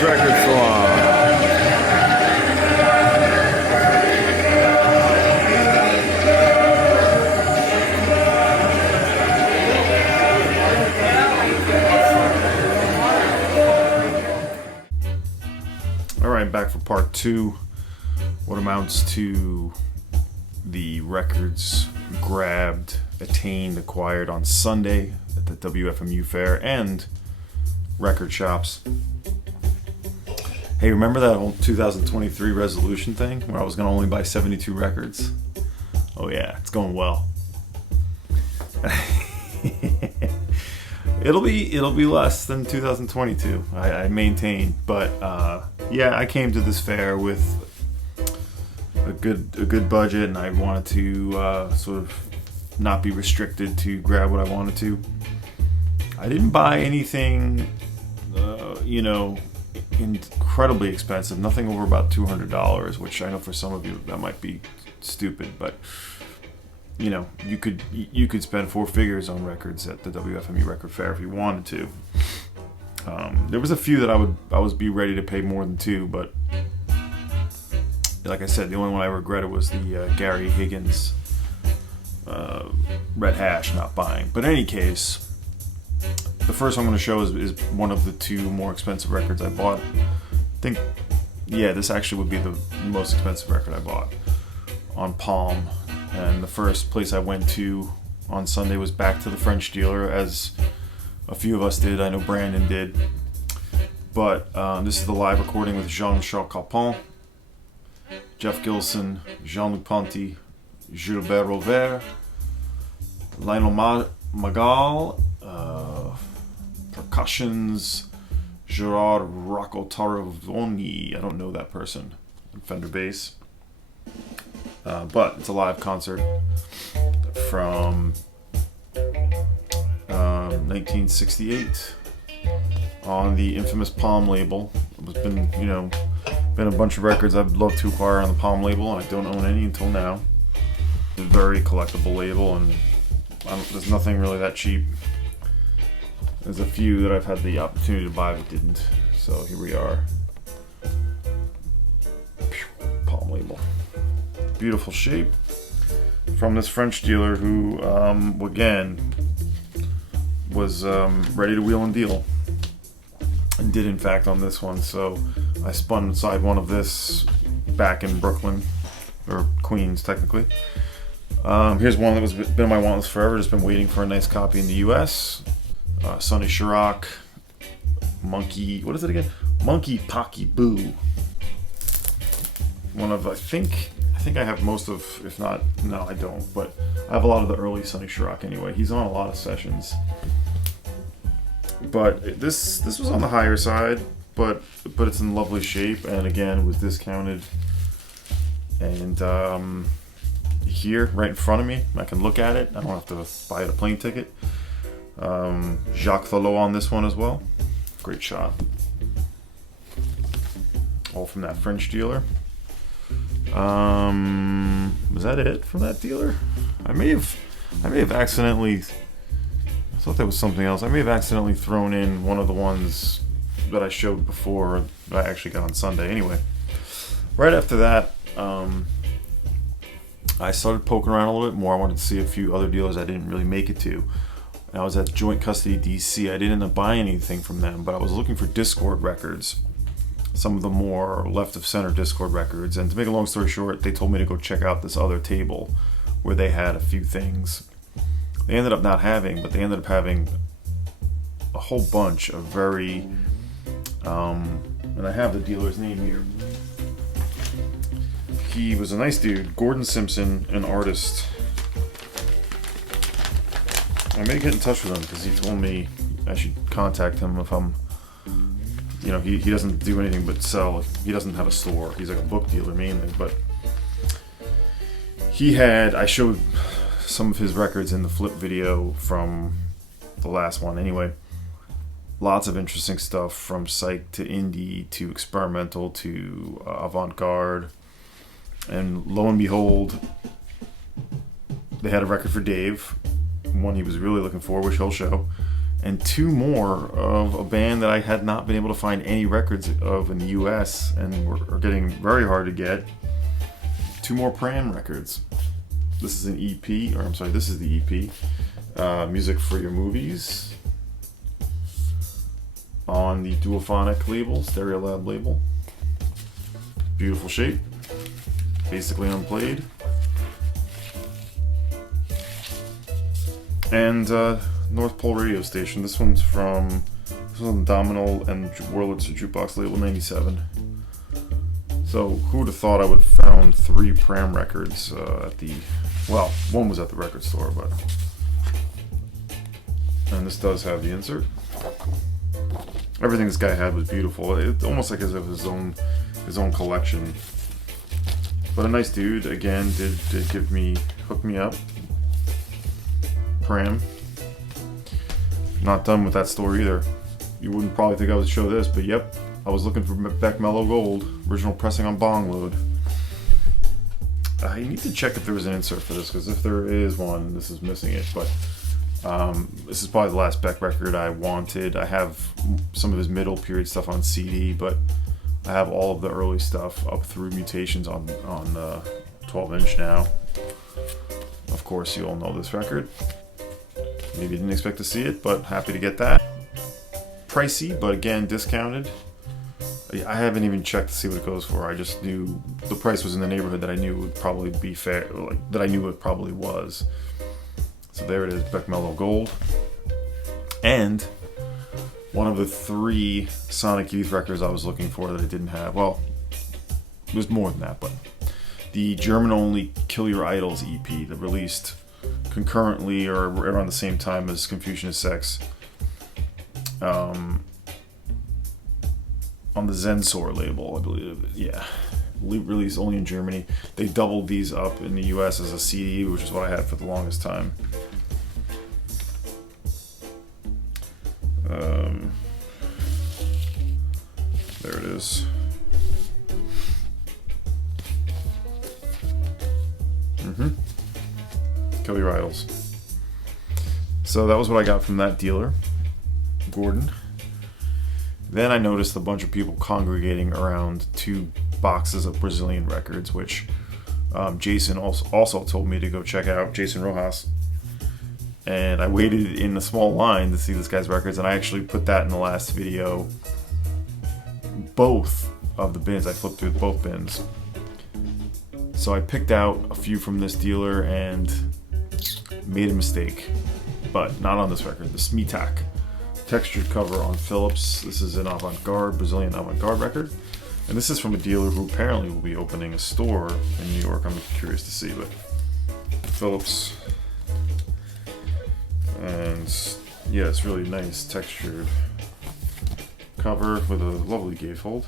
this record for? Alright, back for part two. What amounts to the records grabbed, attained, acquired on Sunday at the WFMU fair and record shops. Hey, remember that old 2023 resolution thing where I was going to only buy 72 records? Oh yeah, it's going well. It'll be less than 2022. I maintain, but yeah, I came to this fair with a good budget, and I wanted to sort of not be restricted to grab what I wanted to. I didn't buy anything, incredibly expensive. Nothing over about $200, which I know for some of you that might be stupid, but you could spend four figures on records at the WFMU Record Fair if you wanted to. There was a few that I would be ready to pay more than two, but like I said, the only one I regretted was the Gary Higgins Red Hash not buying. But in any case, the first one I'm going to show is one of the two more expensive records I bought. I think, yeah, this actually would be the most expensive record I bought on Palm. And the first place I went to on Sunday was back to the French dealer, as a few of us did. I know Brandon did. But this is the live recording with Jean-Michel Calpin, Jeff Gilson, Jean-Luc Ponty, Gilbert Rover, Lionel Magal, percussions, Gerard Rocco Taravoni. I don't know that person. Fender bass. But it's a live concert from 1968 on the infamous Palm label. It's been a bunch of records I'd love to acquire on the Palm label, and I don't own any until now. It's a very collectible label, and there's nothing really that cheap. There's a few that I've had the opportunity to buy but didn't. So here we are. Palm label. Beautiful shape from this French dealer who, again, was ready to wheel and deal, and did in fact on this one. So I spun side one of this back in Brooklyn, or Queens technically. Here's one that was been on my want list forever. Just been waiting for a nice copy in the U.S. Sonny Chirac, Monkey. What is it again? Monkey Pocky Boo. One of I think I have most of, if not, no, I don't. But I have a lot of the early Sonny Chirac anyway. He's on a lot of sessions. But this was on the higher side, but it's in lovely shape, and again was discounted. And here, right in front of me, I can look at it. I don't have to buy a plane ticket. Jacques Thelot on this one as well. Great shot. All from that French dealer. Was that it from that dealer? I may have accidentally. I thought there was something else. I may have accidentally thrown in one of the ones that I showed before that I actually got on Sunday. Anyway, right after that, I started poking around a little bit more. I wanted to see a few other dealers I didn't really make it to. And I was at Joint Custody DC. I didn't end up buying anything from them, but I was looking for Discord records. Some of the more left of center Discord records. And to make a long story short, they told me to go check out this other table where they had a few things. They ended up not having, but they ended up having a whole bunch of very, and I have the dealer's name here. He was a nice dude, Gordon Simpson, an artist. I may get in touch with him because he told me I should contact him if I'm, he doesn't do anything but sell. He doesn't have a store. He's like a book dealer mainly, but I showed some of his records in the flip video from the last one anyway. Lots of interesting stuff from psych to indie to experimental to avant-garde. And lo and behold, they had a record for Dave, one he was really looking for, which he'll show. and 2 more of a band that I had not been able to find any records of in the US and are getting very hard to get. 2 more Pram records. This is an EP, or I'm sorry, this is the EP. Music for Your Movies on the Duophonic label, Stereolab label. Beautiful shape, basically unplayed. And North Pole radio station. This one's on Domino and Wurlitzer Jukebox label, 97. So who would have thought I would have found 3 Pram records at the, well, one was at the record store, but, and this does have the insert. Everything this guy had was beautiful. It's almost like as if his own collection. But a nice dude, again, did hook me up. Pram. Not done with that store either. You wouldn't probably think I would show this, but yep, I was looking for Beck Mellow Gold, original pressing on bong load. I need to check if there was an insert for this, because if there is one, this is missing it. But this is probably the last Beck record I wanted. I have some of his middle period stuff on CD, but I have all of the early stuff up through Mutations on 12-inch now. Of course, you all know this record. Maybe didn't expect to see it, but happy to get that. Pricey, but again, discounted. I haven't even checked to see what it goes for. I just knew the price was in the neighborhood that I knew would probably be fair, like that I knew it probably was. So there it is, Beck Mellow Gold. And one of the 3 Sonic Youth records I was looking for that I didn't have. Well, there's more than that, but the German-only Kill Your Idols EP that released concurrently or around the same time as Confusion is Sex on the Zensor label, I believe. Yeah, released only in Germany. They doubled these up in the US as a CD, which is what I had for the longest time. There it is. Kill Your Idols. So that was what I got from that dealer, Gordon. Then I noticed a bunch of people congregating around 2 boxes of Brazilian records, which Jason also told me to go check out, Jason Rojas. And I waited in a small line to see this guy's records, and I actually put that in the last video. Both of the bins, I flipped through both bins. So I picked out a few from this dealer and made a mistake, but not on this record. The Smitak textured cover on Philips. This is an avant-garde, Brazilian avant-garde record. And this is from a dealer who apparently will be opening a store in New York. I'm curious to see, but Philips. And yeah, it's really nice textured cover with a lovely gatefold.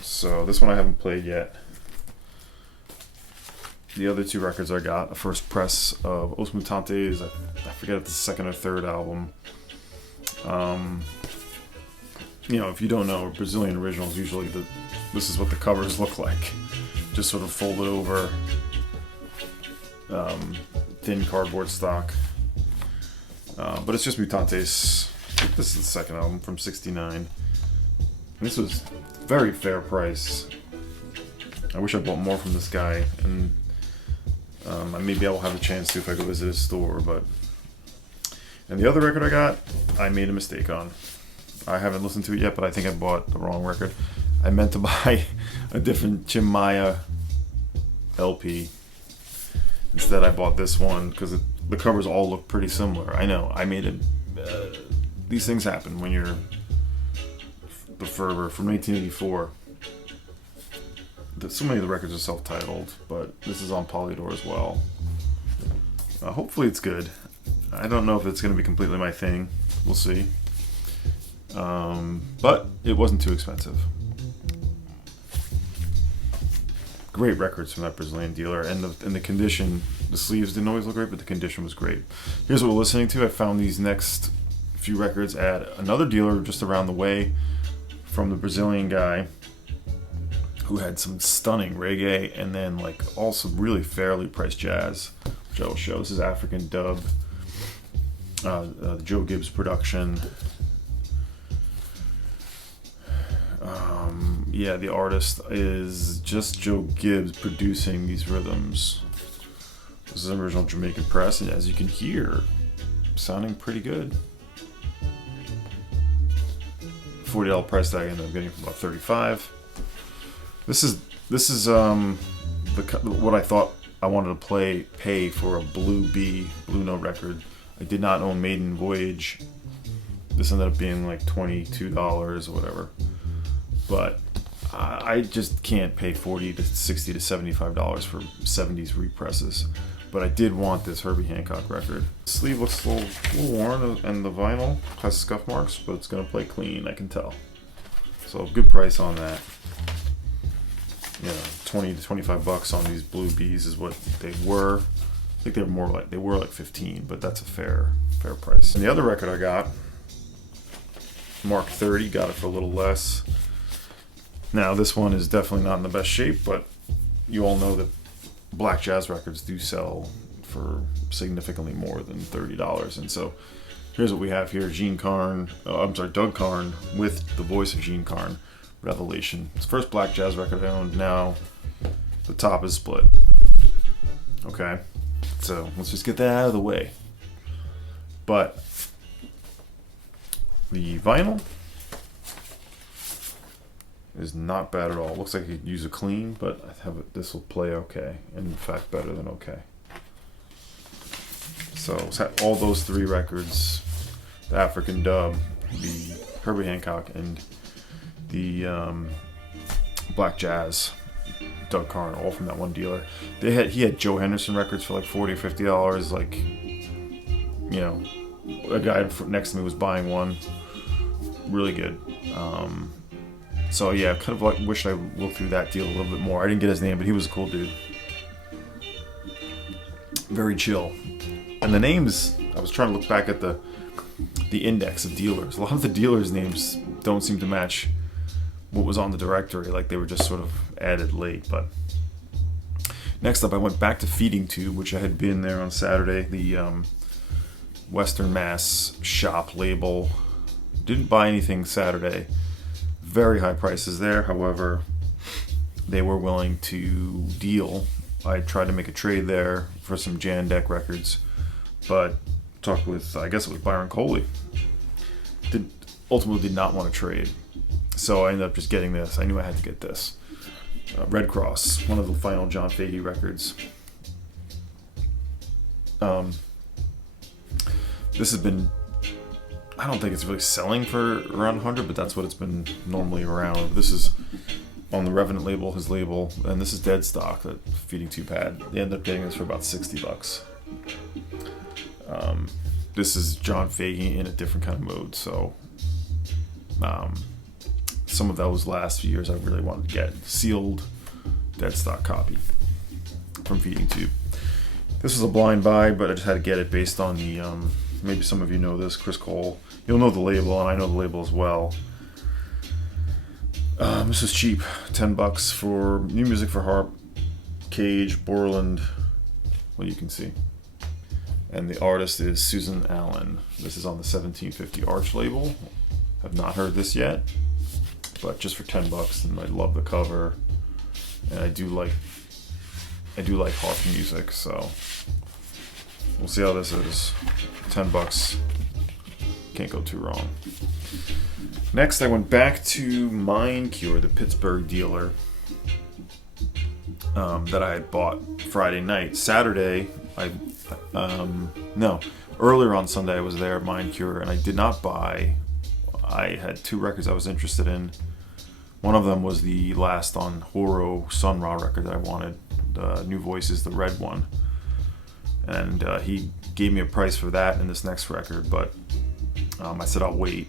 So this one I haven't played yet. The other 2 records I got, a first press of Os Mutantes, I forget if it's the 2nd or 3rd album. You know, if you don't know, Brazilian originals, usually this is what the covers look like. Just sort of folded over, thin cardboard stock. But it's just Mutantes. This is the 2nd album from '69. This was very fair price. I wish I bought more from this guy, and maybe I will have a chance to if I go visit his store. And the other record I got, I made a mistake on. I haven't listened to it yet, but I think I bought the wrong record. I meant to buy a different Chimaya LP. Instead, I bought this one because the covers all look pretty similar. I know, I made it. These things happen when you're the fervor from 1984. So many of the records are self-titled, but this is on Polydor as well. Hopefully it's good. I don't know if it's going to be completely my thing. We'll see. But it wasn't too expensive. Great records from that Brazilian dealer, and the condition. The sleeves didn't always look great, but the condition was great. Here's what we're listening to. I found these next few records at another dealer just around the way from the Brazilian guy. who had some stunning reggae and then like also really fairly priced jazz, which I will show. This is African Dub, the Joe Gibbs production. Yeah, the artist is just Joe Gibbs producing these rhythms. This is an original Jamaican press, and as you can hear, sounding pretty good. $40 price tag, I ended up getting for about $35. This is what I thought I wanted to pay for a Blue Note record. I did not own Maiden Voyage. This ended up being like $22 or whatever. But I just can't pay $40 to $60 to $75 for 70s represses. But I did want this Herbie Hancock record. The sleeve looks a little worn, and the vinyl has scuff marks, but it's gonna play clean, I can tell. So good price on that. You know, 20 to 25 bucks on these Blue Bees is what they were. I think they were like 15, but that's a fair price. And the other record I got, Mark 30, got it for a little less. Now this one is definitely not in the best shape, but you all know that black jazz records do sell for significantly more than $30. And so here's what we have here. Doug Karn with the voice of Gene Karn, Revelation. It's the first black jazz record I owned. Now the top is split. Okay, so let's just get that out of the way. But the vinyl is not bad at all. Looks like you could use a clean, but this will play okay. And in fact, better than okay. So it's had all those three records, the African Dub, the Herbie Hancock, and the Black Jazz, Doug Karn, all from that one dealer. He had Joe Henderson records for like $40 or $50. Like, you know, a guy next to me was buying one. Really good. So yeah, kind of like wished I looked through that deal a little bit more. I didn't get his name, but he was a cool dude. Very chill. And the names, I was trying to look back at the index of dealers. A lot of the dealers' names don't seem to match what was on the directory, like they were just sort of added late. But next up, I went back to Feeding Tube, which I had been there on Saturday, the Western Mass shop label. Didn't buy anything Saturday. Very high prices there. However, they were willing to deal. I tried to make a trade there for some Jan Deck records, but talked with, I guess it was Byron Coley. Ultimately did not want to trade. So I ended up just getting this. I knew I had to get this. Red Cross, one of the final John Fahey records. This has been, I don't think it's really selling for around 100, but that's what it's been normally around. This is on the Revenant label, his label, and this is dead stock that Feeding Tube had. They ended up getting this for about $60. This is John Fahey in a different kind of mode, so some of those last few years I really wanted to get. Sealed dead stock copy from Feeding Tube. This was a blind buy, but I just had to get it based on the, maybe some of you know this, Chris Cole. You'll know the label, and I know the label as well. This is cheap, $10 for new music for harp, Cage, Borland, well, you can see. And the artist is Susan Allen. This is on the 1750 Arch label. I've not heard this yet, but just for $10, and I love the cover, and I do like harp music, so we'll see how this is. $10, can't go too wrong. Next, I went back to Mind Cure, the Pittsburgh dealer that I had bought Friday night. Saturday, earlier on Sunday I was there at Mind Cure, and I did not buy. I had two records I was interested in. One of them was the last on Horo Sun Ra record that I wanted, the New Voices, the red one. And he gave me a price for that and this next record, but I said I'll wait.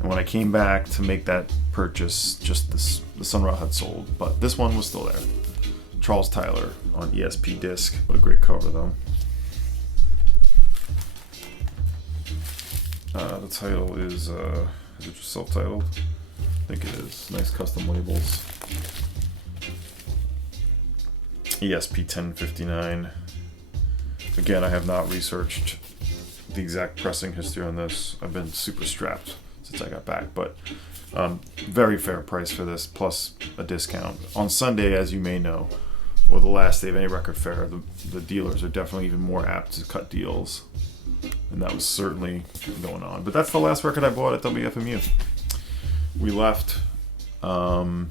And when I came back to make that purchase, just the Sun Ra had sold, but this one was still there. Charles Tyler on ESP disc. What a great cover, though. The title is it just self-titled? I think it is. Nice custom labels. ESP 1059. Again, I have not researched the exact pressing history on this. I've been super strapped since I got back, but very fair price for this, plus a discount. On Sunday, as you may know, or the last day of any record fair, the dealers are definitely even more apt to cut deals. And that was certainly going on. But that's the last record I bought at WFMU. We left. Alex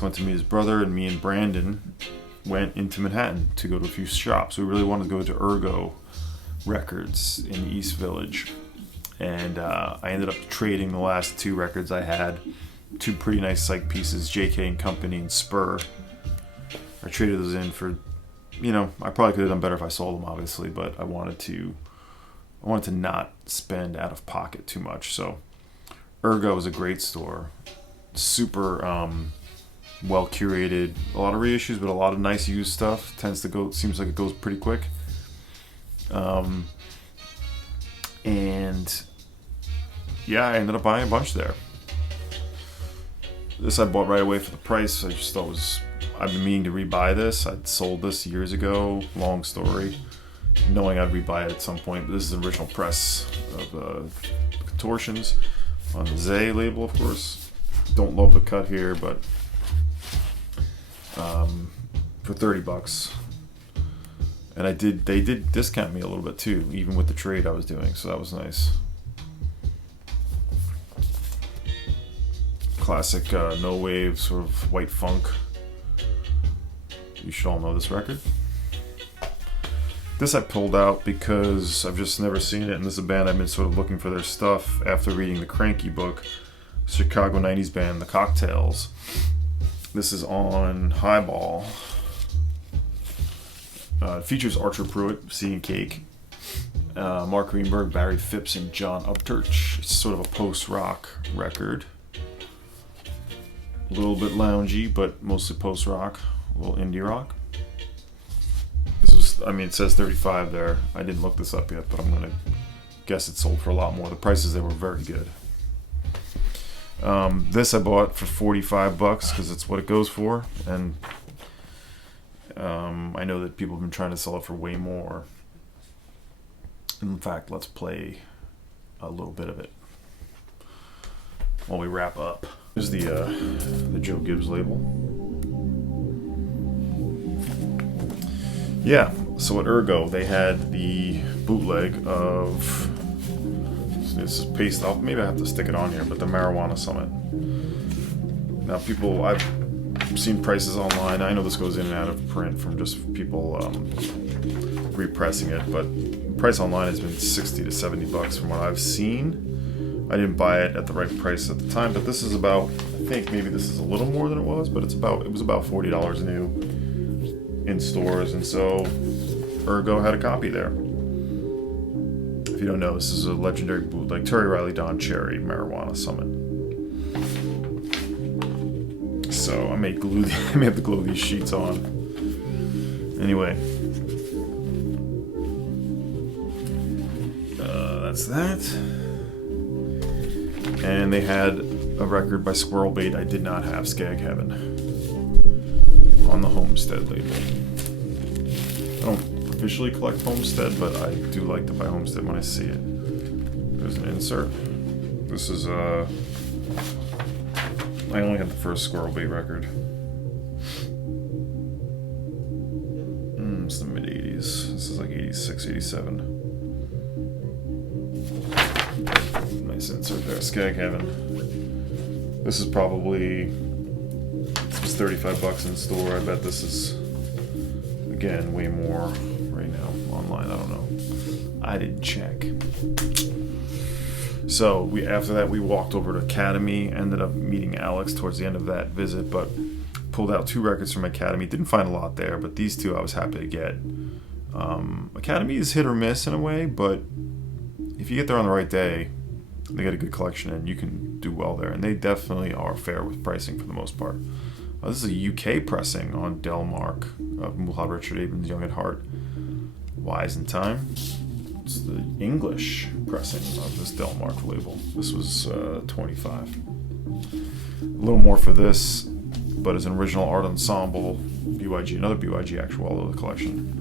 went to meet his brother, and me and Brandon went into Manhattan to go to a few shops. We really wanted to go to Ergo Records in East Village. And I ended up trading the last two records I had. Two pretty nice psych pieces, JK and Company and Spur. I traded those in for, I probably could have done better if I sold them, obviously, but I wanted to not spend out of pocket too much. So Ergo is a great store. Super well curated. A lot of reissues, but a lot of nice used stuff. Seems like it goes pretty quick. And yeah, I ended up buying a bunch there. This I bought right away for the price. I just thought I've been meaning to rebuy this. I'd sold this years ago. Long story. Knowing I'd rebuy it at some point. But this is the original press of Contortions on the Zay label, of course. Don't love the cut here, but for $30. And they did discount me a little bit too, even with the trade I was doing, so that was nice. Classic no wave, sort of white funk. You should all know this record. This I pulled out because I've just never seen it, and this is a band I've been sort of looking for their stuff after reading the Cranky book. Chicago 90s band, The Cocktails. This is on Highball. It features Archer Pruitt, Sea and Cake, Mark Greenberg, Barry Phipps, and John Upchurch. It's sort of a post-rock record. A little bit loungy, but mostly post-rock, a little indie rock. It says 35 there. I didn't look this up yet, but I'm going to guess it sold for a lot more. The prices there were very good. This I bought for $45 because it's what it goes for, and I know that people have been trying to sell it for way more. In fact, let's play a little bit of it while we wrap up. Here's the Joe Gibbs label. Yeah, so at Ergo they had the bootleg of, this is paste off, maybe I have to stick it on here, but the Marijuana Summit. Now I've seen prices online. I know this goes in and out of print from just people repressing it, but price online has been $60 to $70 from what I've seen. I didn't buy it at the right price at the time, but this is about, I think maybe this is a little more than it was, but it was about $40 new in stores, and so Ergo had a copy there. If you don't know, this is a legendary bootleg, Terry Riley, Don Cherry, Marijuana Summit. So I may have to glue these sheets on. Anyway, that's that. And they had a record by Squirrel Bait I did not have, Skag Heaven, on the Homestead label. I don't officially collect Homestead, but I do like to buy Homestead when I see it. There's an insert. This is I only have the first Squirrel Bait record. It's the mid-80s. This is like 86, 87. Nice insert there. Skag Heaven. This is probably, this was $35 in store. I bet this is, again, way more right now online. I don't know. I didn't check. So after that we walked over to Academy, ended up meeting Alex towards the end of that visit, but pulled out two records from Academy. Didn't find a lot there, but these two I was happy to get. Academy is hit or miss in a way, but if you get there on the right day, they got a good collection and you can do well there, and they definitely are fair with pricing for the most part. This is a UK pressing on Delmark of Mullah Richard Abrams, Young at Heart, Wise in Time. It's the English pressing of this Delmark label. This was $25. A little more for this, but as an original art ensemble, BYG, another BYG actual all over the collection.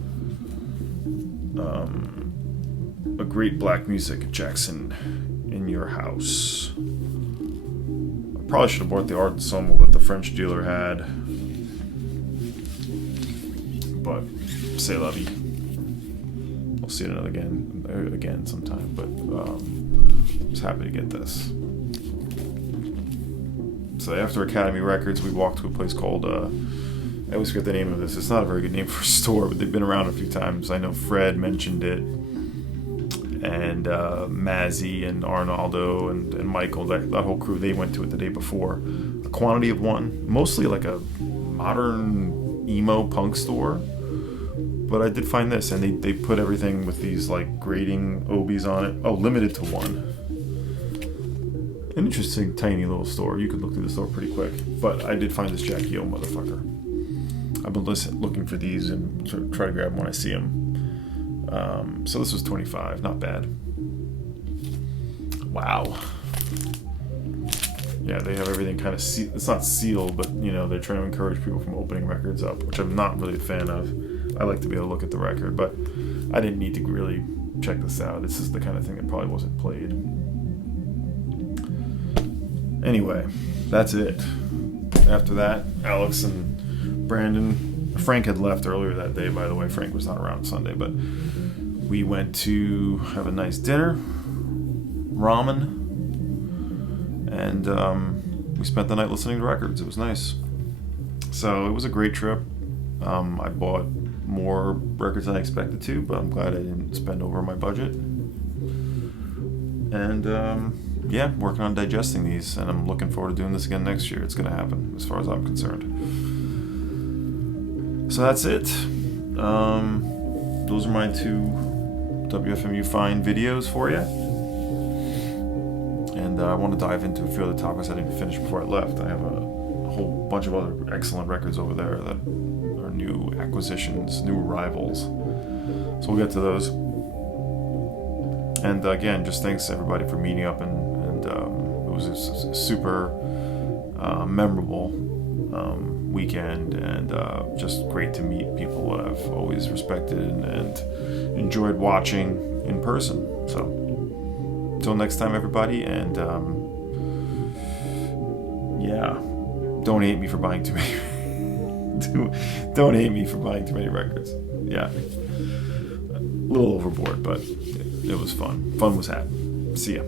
A Great Black Music, Jackson in Your House. I probably should have bought the art ensemble that the French dealer had, but c'est la vie. We'll see it again sometime, but I was happy to get this. So after Academy Records, we walked to a place called, I always forget the name of this. It's not a very good name for a store, but they've been around a few times. I know Fred mentioned it, and Mazzy and Arnaldo and Michael, that whole crew, they went to it the day before. A Quantity of One, mostly like a modern emo punk store. But I did find this, and they put everything with these like grading obies on it. Oh, limited to one. An interesting, tiny little store. You could look through the store pretty quick. But I did find this Jackie O motherfucker. I've been looking for these and try to grab them when I see them. So this was $25, not bad. Wow. Yeah, they have everything kind of it's not sealed, but you know, they're trying to encourage people from opening records up, which I'm not really a fan of. I like to be able to look at the record, but I didn't need to really check this out. This is the kind of thing that probably wasn't played. Anyway, that's it. After that, Alex and Brandon, Frank had left earlier that day, by the way. Frank was not around Sunday, but we went to have a nice dinner, ramen, and we spent the night listening to records. It was nice. So it was a great trip. I bought more records than I expected to, but I'm glad I didn't spend over my budget. And yeah, working on digesting these, and I'm looking forward to doing this again next year. It's going to happen, as far as I'm concerned. So that's it. Those are my two WFMU Fine videos for you. And I want to dive into a few other topics I didn't finish before I left. I have a whole bunch of other excellent records over there that are new acquisitions, new arrivals. So we'll get to those. And again, just thanks everybody for meeting up, and it was a super memorable weekend, and just great to meet people that I've always respected and enjoyed watching in person. So until next time, everybody, and yeah, don't hate me for buying too many. Don't hate me for buying too many records. Yeah, a little overboard, but it was fun. Fun was had. See ya.